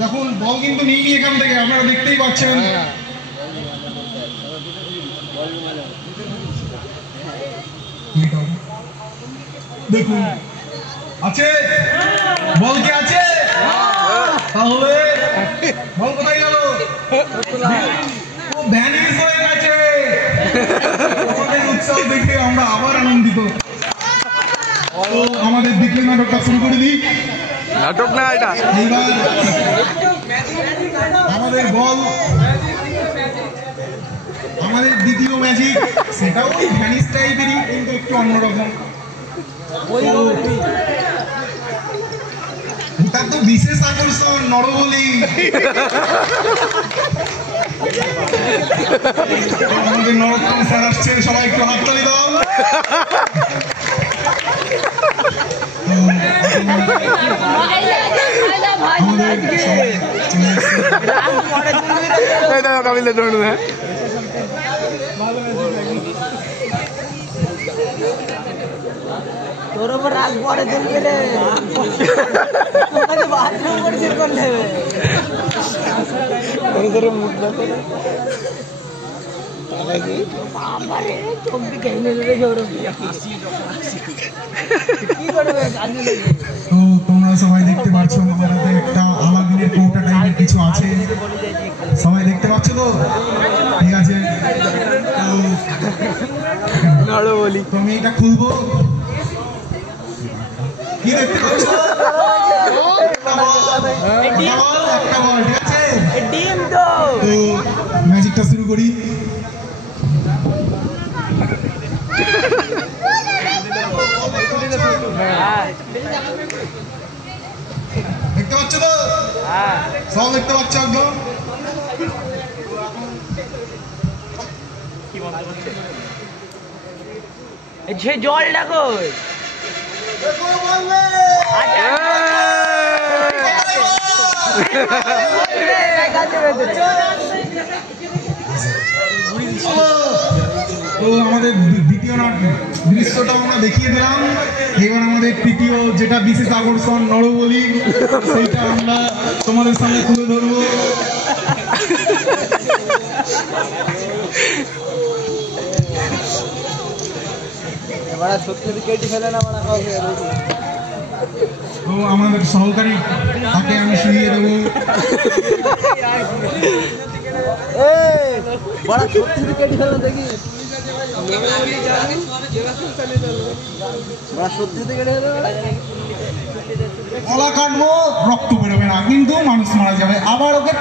দেখুন বল কিন্তু নিয়ে এখান থেকে আপনারা দেখতেই পাচ্ছেন। দেখুন আছে বল কি আছে, তাহলে বল কোথায় গেল? ভ্যানিশ হয়ে গেছে। আমাদের উৎসব দেখে আমরা আবার আনন্দিত। তো আমাদের দ্বিতীয় নাটকটা শুরু করে দিই। নাটক না এটা, এইবার আমাদের বল, আমাদের দ্বিতীয় ম্যাজিক, সেটাও ওই ভ্যানিশ টাইপেরই কিন্তু একটু অন্যরকম। তার তো বিশেষ আকর্ষণ নরবলি। আমাদের নরোত্তম স্যার আসছেন, সবাই একটু হাততালি দাও। তোর উপর রাগ পরে চলবে রে, বাথরুম পরিষ্কার করলে তোমরা সবাই দেখতে পাচ্ছ আমার হাতে একটা আলাদিনের কৌটা টাইপের কিছু আছে, সবাই দেখতে পাচ্ছ তো? ঠিক আছে, তো আমি এটা খুলবো। কি দেখতে পাচ্ছ? একটা বল, ঠিক আছে? তো ম্যাজিকটা শুরু করি। দেখতে পাচ্ছ তো? সব দেখতে পাচ্ছ একদম? জল ডাকো তো আমাদের দ্বিতীয় দৃশ্যটা আমরা দেখিয়ে দিলাম। এবার আমাদের তৃতীয় যেটা বিশেষ আকর্ষণ নরবলি, সেইটা আমরা তোমাদের সামনে তুলে ধরবো। তো আমাদের সহকারী তাকে আমি শুনিয়ে দেবো। কলা কাটবো, রক্ত বেরোবে না, কিন্তু মানুষ মারা যাবে। আবার ওকে